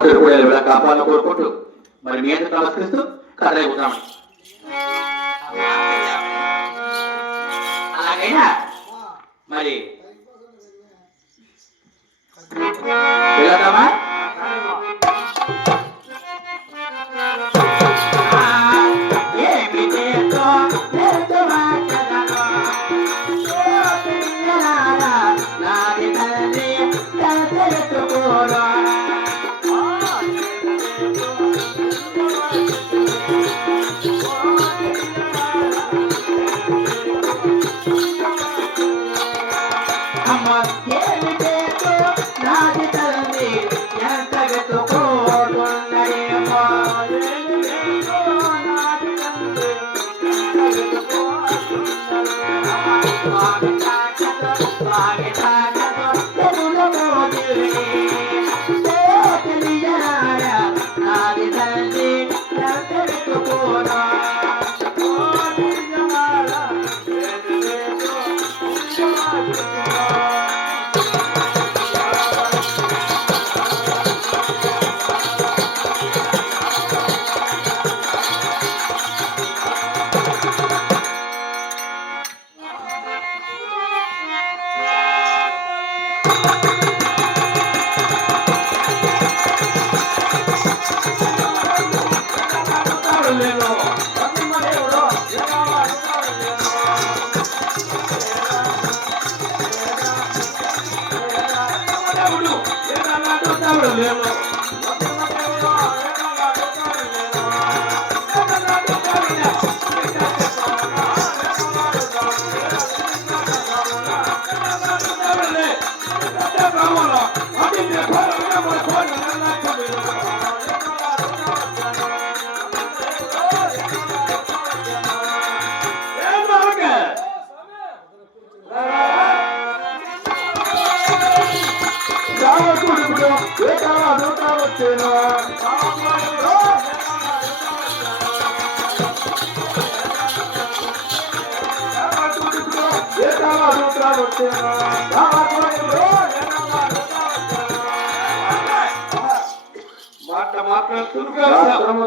కాపాలను కోరుకుంటూ మరి మీ ఎందుకు నమస్కరిస్తూ కథలైపోతాం. అలాగైనా మరి వెళ్దామా?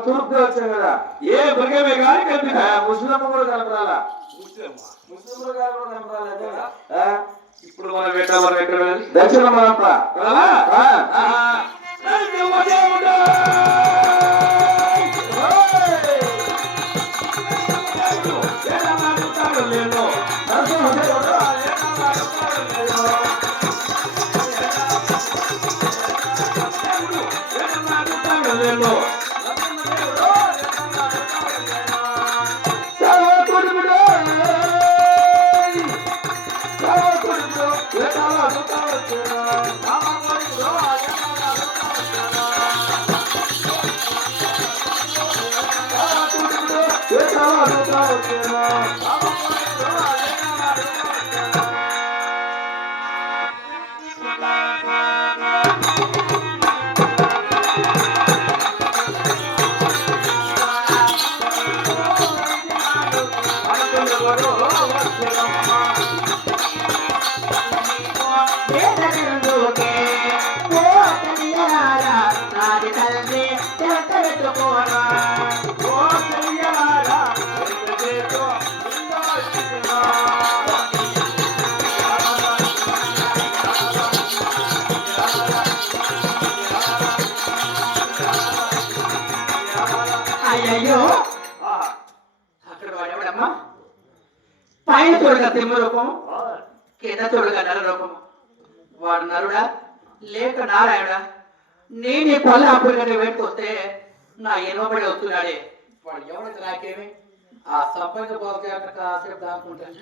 తూర్పు వచ్చాయి కదా ఏ మృగమే కానీ కనిపిస్తా ముస్లిం కూడా కనపడాలా ముస్లింలు కనపడాలి. ఇప్పుడు మనం పెట్టా మనం ఎక్కడ దక్షిణ మనప్ప అయ్యో అక్కడ వాడేవాడమ్మా పైన తోడుగా తిమ్మ రూపం కింద తోడుగా నర రూపం వాడు నరుడా లేక నారాయణ నేనే పొల్ల అప్పుడుగా పెట్టుకొస్తే నా ఎనబడి వస్తున్నాడే వాడు ఎవరికి నాకేమి ఆ సంపంగ పోతే కాసేపు దాక్కుంటాను.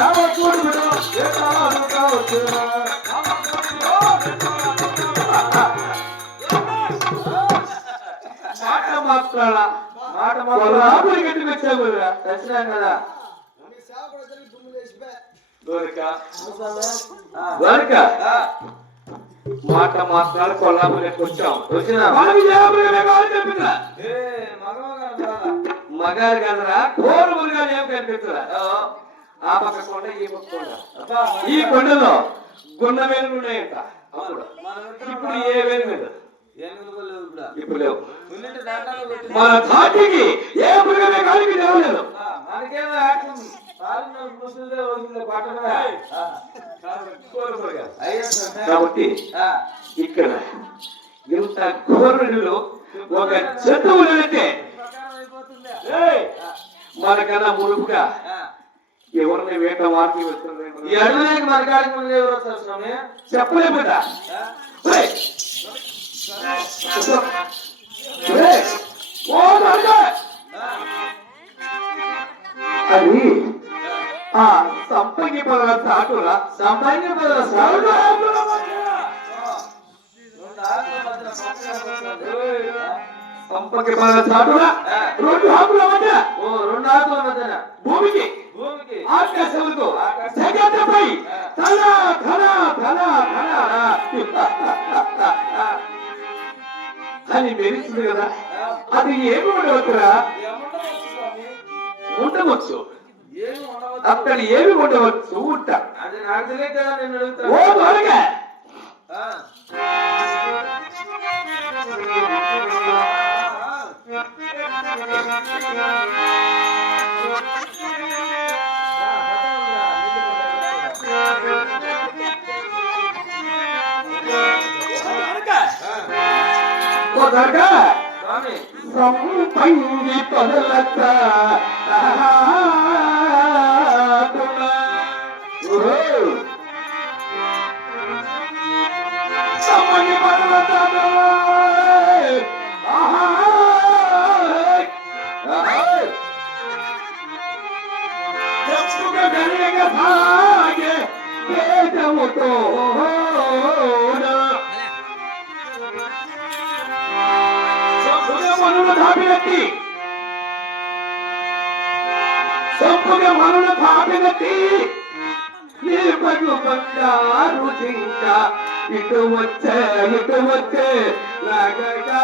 కావకూడదు ఎట్టాలు కావచ్చు మాట మాట్లాడాలా మాట మాట్లాడాలి గట్టికి వచ్చావు కదా వచ్చినాం కదా మాట మాట్లాడి కొల్లాపురికి వచ్చాం మగారు కదరా కోరు మురుగాలు ఏం కనిపిస్తురా ఆ పక్క కొండ ఈ పక్క కొండ ఈ కొండలో గుండ వేలు ఉన్నాయంట అప్పుడు ఇప్పుడు ఏ వేలు మీద ఇప్పుడు లేవు మన ధాటికి ఏ మృగమే కాలికి లేవలేదు మనకేమో కాబట్టి ఇక్కడ ఇంత ఘోరుడిలో ఒక జంతువు లేదంటే మనకన్నా మురుపుగా ఎవరిని వేట వారికి వస్తుంది ఈ అడవికి మన కాడికి ముందు ఎవరు వస్తారు స్వామి చెప్పలేము కదా అది ఆ సంపంగి పదల సాటురా సంపంగి పదల సాటు సంపంగి పదల సాటురా రెండు ఆకుల మధ్య రెండు ఆకుల మధ్య భూమికి ఆకాశములకు జగత్తుపై ధన ధన ధన ధన అని మెరిచింది కదా అది ఏమి ఉండవచ్చురా ఉండవచ్చు అక్కడ ఏమి ఉండవచ్చు ఉంటా అది నాకు తెలియదు కదా నేను అడుగుతాను ఓ త్వరగా సంపంగి పదలత సంపంగి పదలత భాగ్య వేదముతో ధాపినట్టి సంపుగా మనుల ధాపినట్టి ఏ పగు బంగారు జింక ఇటు వచ్చే లాగగా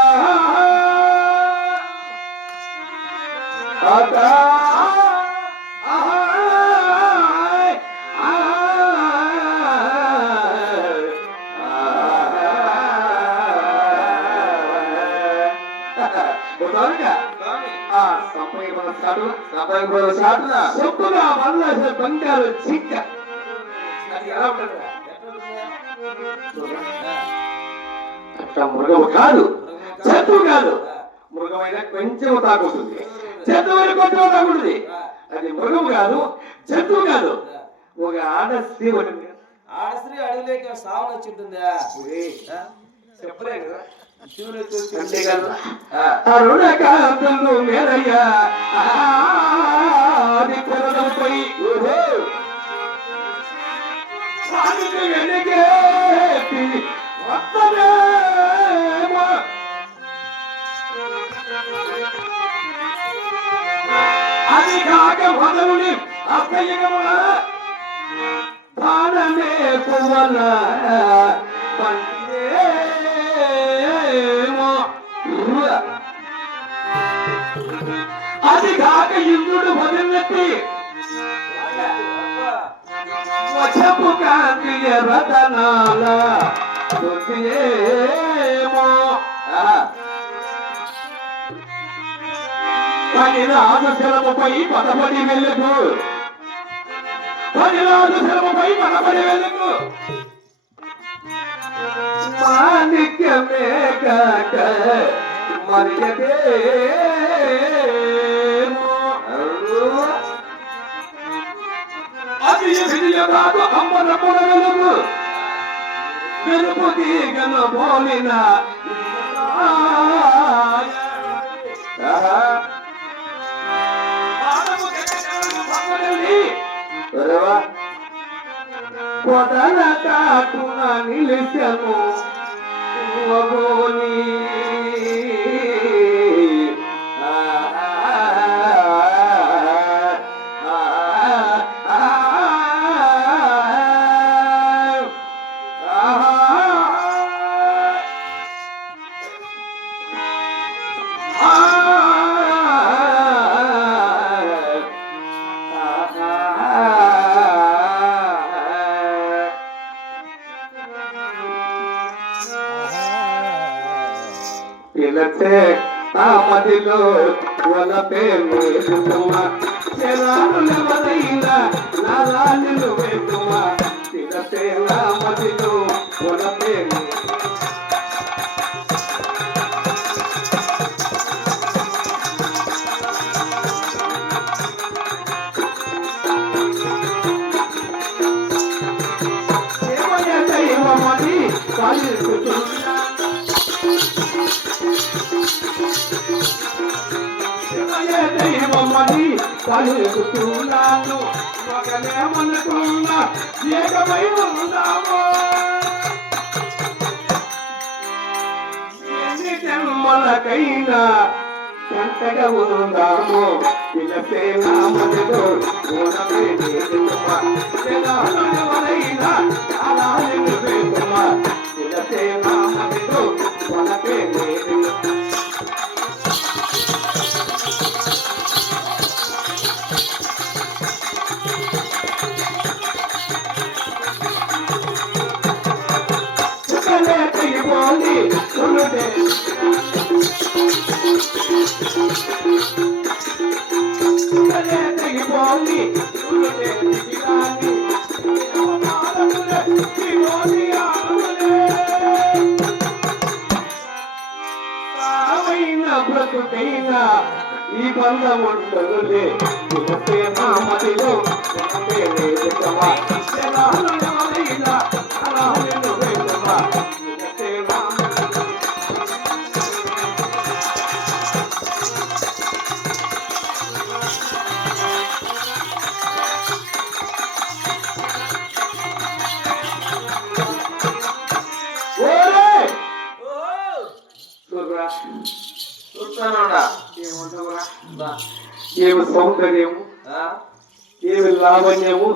బంగారు చిక్క అది ఎలా ఉంటుంది అట్లా మృగము కాదు జంతువు కాదు మృగమైన కొంచెం తాగుతుంది జంతువు కొంచెం తాగుతుంది అది మృగము కాదు జంతువు కాదు ఒక ఆడస్త్రీ ఉంటుంది ఆడస్త్రీ అడవిలోకి సావన వచ్చి ఉంటుందా చెప్పలే కదా అంతేకాదు అరుణకాంతులు మేరయ్యా అది పొలపై వెనకేపి వస్తమేమో అది కాక మొదలుని అసహ్యముల ప్రాణమే పువ్వల అది కాక ఇంద్రుడు వదిలినట్టి వచపు కాంతి రతనాల ఏమో పనిరాజు శిలముపై పదపడి వెళ్ళకు పనిరాజు శిలముపై పదపడి వెళ్ళకు మాణిక్యమే కాక మరియదేమో అది విజయరాజు అమ్మరముల వెలుగు వెలుపు తీగను పోలిన పొదల చాటున నిలిచెను పువ్వబోని. పిలచే ఆ మదిలో వలపే వేసుమా శరాలులవదైనా నారాజులు వేసుమా. పిలచే ఆ మదిలో వలపే దైవమని పలుకుతున్నా దైవమని పలుకుతున్నాను. ఒకనేమనుకున్నా ఏకమై ఉన్నాము. ఎన్ని జన్మలకైనా ఎంతగా ఉందాము. పిలసే నామదిలో గుణమే నేర్చుమా ఎవరైనా అలా నిలువేసుమా. పిలసే నామదిలో గుణమే నేర్చుమా. బ్రతుకైనా ఈ బంధం ఉండదులే. మదిలో అలా వేసమా. ఏమి సౌందర్యము, ఏమి లావణ్యము,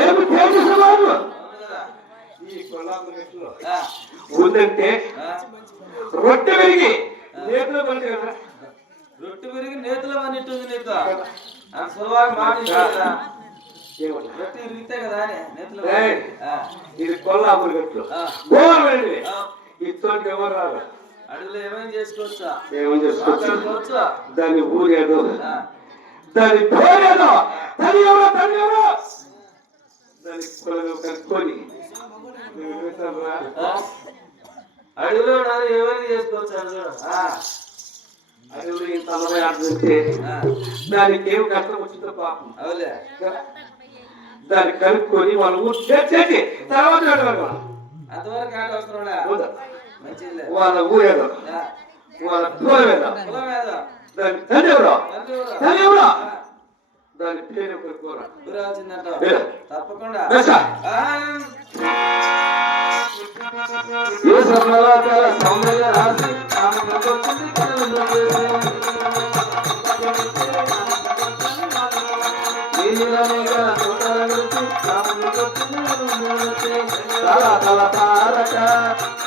ఏమి తేజస్సు ఈ కొల్లాపురంలో ఉందంటే రొట్టె విరిగి నేతలో పని కదా. రొట్టె విరిగి నేతలో పనిట్టుంది నీకు. సులభంగా మాట రొట్టె విరిగితే కదా నేతలో. ఇది కొల్లాపురి గట్లు ఇటువంటి ఎవరు రాదు. అడుగులో ఏమేమి చేసుకోవచ్చా? ఏమేమి చేసుకోవచ్చు. దాన్ని ఊరేదో, దాని పేరేదో, దాని కనుక్కొని అడుగులో ఏమైనా చేసుకోవచ్చు. అడుగులో ఇంత అలవై ఆడుతుంటే దానికి ఏం కష్టం వచ్చిందో పాపం. అవులే దాన్ని కనుక్కొని వాళ్ళ ఊరు చేసి తర్వాత అంతవరకు ఆట అవసరం మంచిది. వాళ్ళ ఊరేదో, వాళ్ళ కులమేదో, దాని తండ్రి ఎవరో, దాని పేరు కూరాల్సిందంట తప్పకుండా. సౌందర్య రాసి తల తారక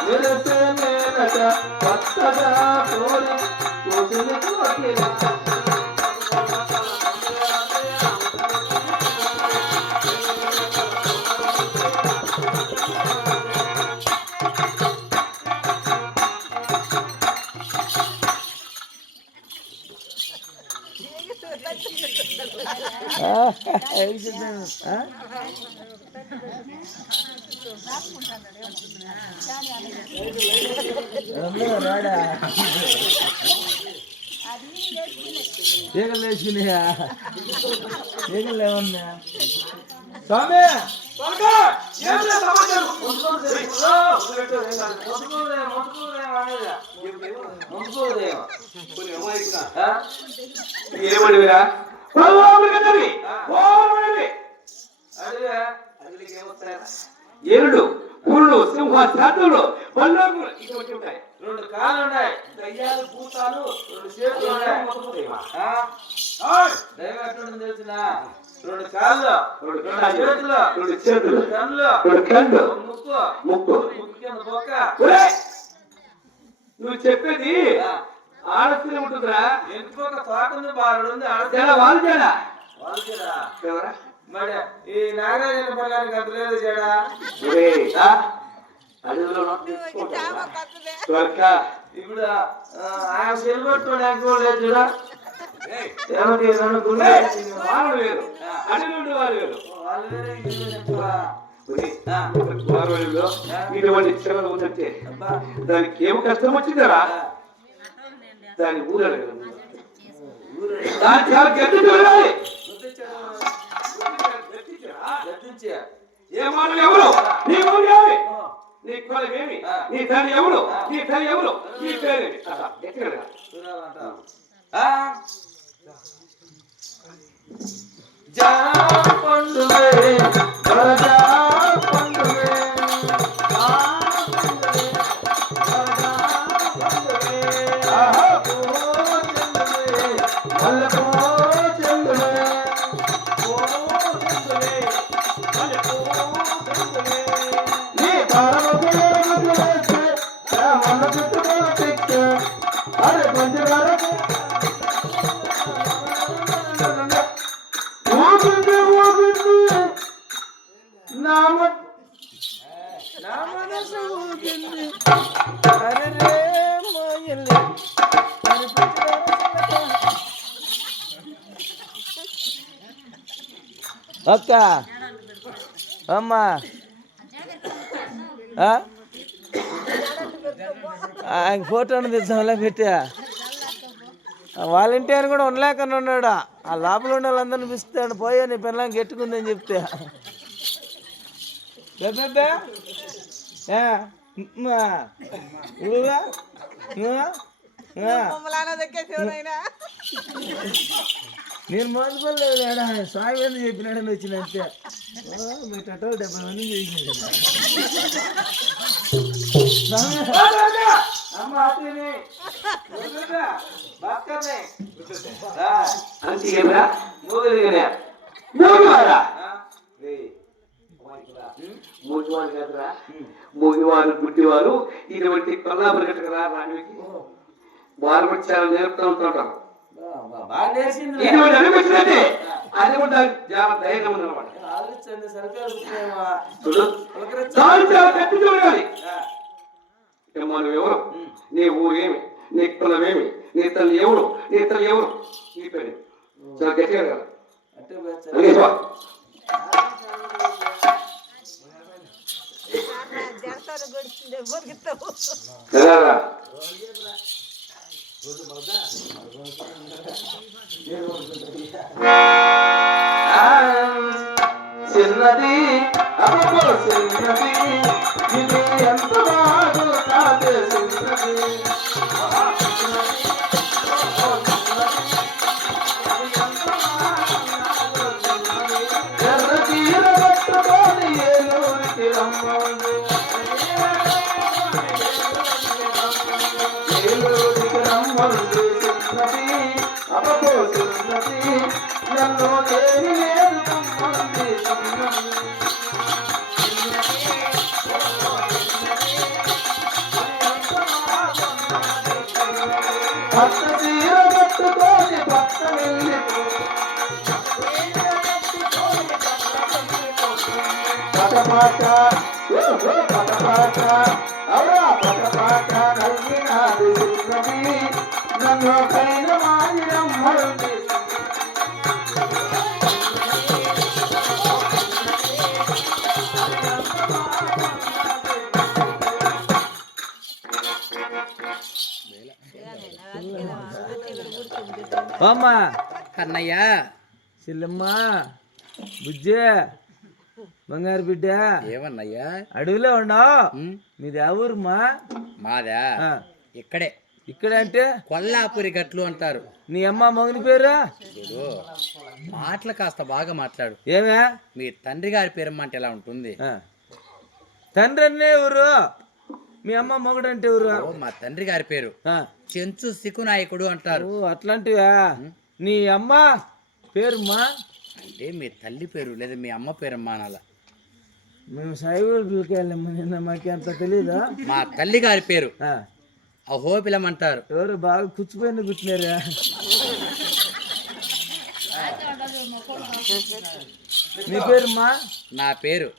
నిరసే మేనక కొత్తగా తోలి చూసిన ఏగలేసినాయా? ఏగలేమన్నా స్వామి ఏమడివిరా ఎరుడు పురుడు సింహ శాతులు పల్లకులు ఇటువంటి ఉంటాయి. 2 కాళ్ళు ఉన్నాయి, దయ్యాలు భూతాలు 2 చేతులు ఉన్నాయి. దైవం ఎట్లుంటుంది తెలిసిన 2 కాళ్ళు 2 చేతులు 2 కళ్ళు ముక్కు కింద బొక్క. నువ్వు చెప్పేది ఆడస్త్రీ ఉంటుందిరా. ఎందుకు ఒక తోటంది బాలుంది వాళ్ళు చేడా మరి ఈ నాగరాజన పల్లానికి అంత లేదు చేడా. ఇప్పుడు ఆయన చెల్లిపెట్టుకోవడానికి కూడా లేదు చూడా. వాళ్ళు వేరు అడిగి వాళ్ళు వేరు. ఇటువంటి చెవులు ఉందంటే దానికి ఏం కష్టం వచ్చిందరా. దాని ఊరడు దాని చాలా గట్టి చూడాలి. ఏ మానవు ఎవరు, నీ ఊరు ఏమి, నీ కులం ఏమి, నీ తల్లి ఎవరు, నీ తల్లి ఎవరు, నీ పేరేమి ఎక్కడ అక్క అమ్మా ఆయన ఫోటోను తెచ్చామలా పెట్టా. వాలంటీర్ కూడా ఉండలేకన్నా ఉన్నాడు. ఆ లోపల ఉండే వాళ్ళందరినీ పిలుస్తాడు. పోయా నీ పిల్లలకి గెట్టుకుందని చెప్తే నేను మోసపోలేదు లేడా. సాయి అని చెప్పినాడని వచ్చినంతే. మీ టటో 70 మంది చేసింది. మూగివారు గుడ్డివారు ఇటువంటి కొల్లాపురి కట్టరా రానికి వారు కూడా చాలా నేర్పుతూ ఉంటుంటారు. ఇటువంటి అనిపించిందంటే అది కూడా ధైర్యం ఉందన్నమాట. కట్టి చూడాలి. మనం ఎవరు, నీ ఊరేమి, నీ కులమేమి, నీ తల్లి ఎవరు, నీ తల్లి ఎవరు, ఈ పేరు చాలా గట్టిగా కదా. చిన్నది అబ్బో చిన్నది ఇది ఎంత బాగు కాదు చిన్నది. ఎర్ర చీర కట్టుకొని ఏలూరికి రమ్మంది, ఏలూరికి రమ్మంది చిన్నది అబ్బో చిన్నది నన్ను ఏమి లేదు రమ్మంది చిన్నది. భక్త చీర కట్టుకొని భక్త వెళ్ళి పటపాట పటపాట అవరా పటపాట నవ్వినాడు చిన్నది నన్ను పైన మాయిరమ్మడి. అమ్మా కన్నయ్య చెల్లెమ్మ బుజ్జే బంగారు బిడ్డ ఏమన్నయ్యా అడవిలో ఉన్నావు. మీది ఆ ఊరుమా? మాదా ఇక్కడే ఇక్కడ అంటే కొల్లాపురి గట్లు అంటారు. నీ అమ్మ మగని పేరా? చూడు, మాటలు కాస్త బాగా మాట్లాడు. ఏమే మీ తండ్రి గారి పేరమ్మ అంటే ఎలా ఉంటుంది? తండ్రి అన్నే ఊరు, మీ అమ్మ మొగుడు అంటే ఊరు? ఓ, మా తండ్రి గారి పేరు చెంచు సికునాయకుడు అంటారు. అట్లాంటివా? నీ అమ్మ పేరుమా? అంటే మీ తల్లి పేరు లేదా మీ అమ్మ పేరమ్మ అనాల. మేము సైబర్కి వెళ్ళాము నిన్న, మాకు అంత తెలీదా? మా తల్లి గారి పేరు అహోబిలం అంటారు. ఎవరు బాగా కూర్చుపోయిన కూర్చున్నారా? నీ పేరుమా? నా పేరు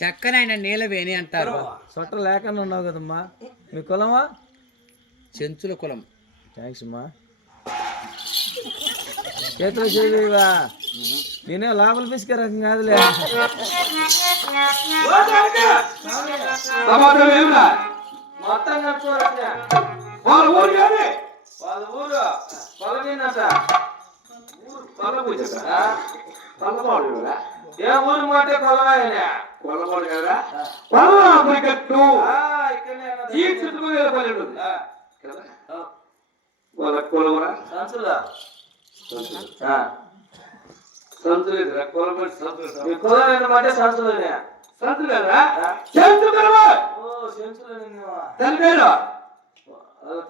చక్కనైన నీలవేణి అంటారు. సొట్ట లేకుండా ఉన్నావు కదమ్మా. మీ కులమా? చెంచుల కులం. థ్యాంక్స్ అమ్మా. చేతిలో చేయలేవా? నేనే లోపల పిసికే రకం కాదులే. సమాధానం ఏమిరా? మొత్తం కట్టుకోరా. వాళ్ళ ఊరు కానీ వాళ్ళ ఊరు పొలమీనట. కొల్లపూజ కొల్లపాడు కదా. ఏ ఊరు మాట కొలవాయనే? కొల్లపాడు కదా. కొల్లాపురి గట్టు ఇక్కడనే ఈ చుట్టుకునే పని ఉంటుంది కదా. వాళ్ళ కులమరా సంచులా? సంతులు కొలబడి సంతులు మీ కులం ఏంటంటే సంచులనే? సంతులు కదా. చెంచు కులమా? ఓ సంచులు. తల్లి పేరు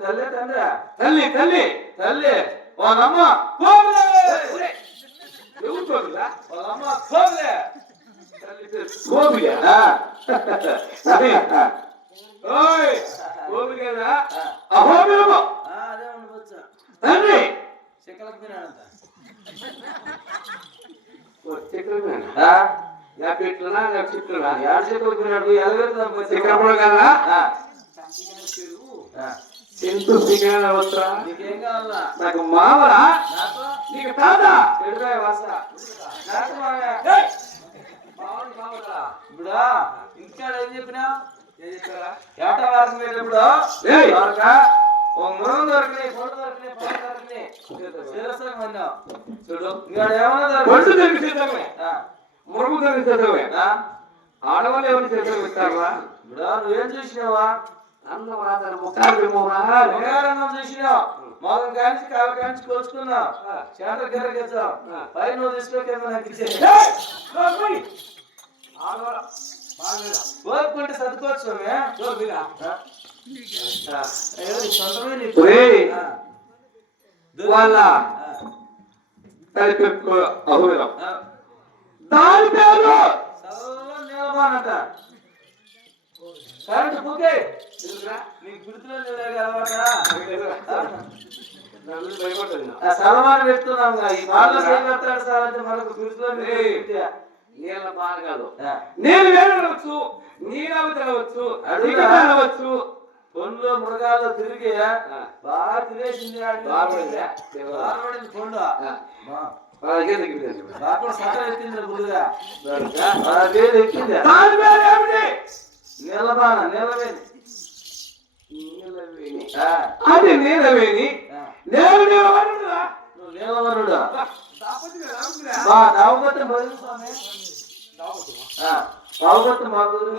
తల్లి తండ్రి? తల్లి తల్లి తల్లి వాళ్ళమ్మ ఎవరు కోరులా? వాళ్ళమ్మ కోబులే. తల్లి పేరు కోబిగా. ఓయ్ కోబి కదా. అహోబిలము అదే ఉండవచ్చు. తండ్రి చిక్కలకు పోయినాడంట. చెట్లునా చెట్లునా ఏడు చిక్కలకు పోయినాడు. ఎలగెత్తుదాం చిక్కప్పుడు కదా. చెంచు సిగ్గున వస్త్రా. నీకేం కావాలా? నాకు మావరా, నాకు నీకు తాత. చెడురాయి వస్తా. నాకు మావే. ఇప్పుడు ఇంకా ఏం చెప్పినా? ఏట వారం పెట్టినప్పుడు ఓ మురుగు దొరికినాయి, పొడు దొరికినాయి, పొడ దొరికినాయి. శిరస్సుకు అన్నావు చూడు. ఇంకా ఏమన్నా ఒడ్డు దొరికి దగ్గర సిద్ధమే, మురుగు దగ్గర సిద్ధమే. ఆడవాళ్ళు ఎవరు సిద్ధం ఇస్తారా? ఇప్పుడు నువ్వేం చూసినావా? అన్నం రాదని ముఖాలు బంగారన్నం చూసినావు. మొగం కాంచి కాళ్ళ కాంచి కోసుకున్నావు. చేత గిరగించావు. పై నువ్వు తీసుకో, నాకు ఇచ్చేది. కోరుకుంటే సర్దుకోవచ్చు. వాళ్ళ తల్లి పేరు అహోబిలం. దాని పేరు నిలబానంట. కరెంట్ బుకే నీకు గుర్తులో సలమాన్ పెడుతున్నాం. ఈ బాగా పెడతాడు సార్ అంటే మనకు గుర్తులో నీళ్ళ బాగా కాదు. నేను వేడవచ్చు, నీళ్ళవి తినవచ్చు, అడవచ్చు. పండ్లు మృగాలు తిరిగి బాగా తినేసింది. బాగుపడింది పండు. బాగా సట ఎత్తింది గురుగా. వేలు ఎక్కింది. నీలబాన నీలవేణి. అది నీలవేణి. నేను నీలవరుడురా. నువ్వు నీలవరుడు. దావపత్రి బదులు స్వామి. దావపత్రి మా గురు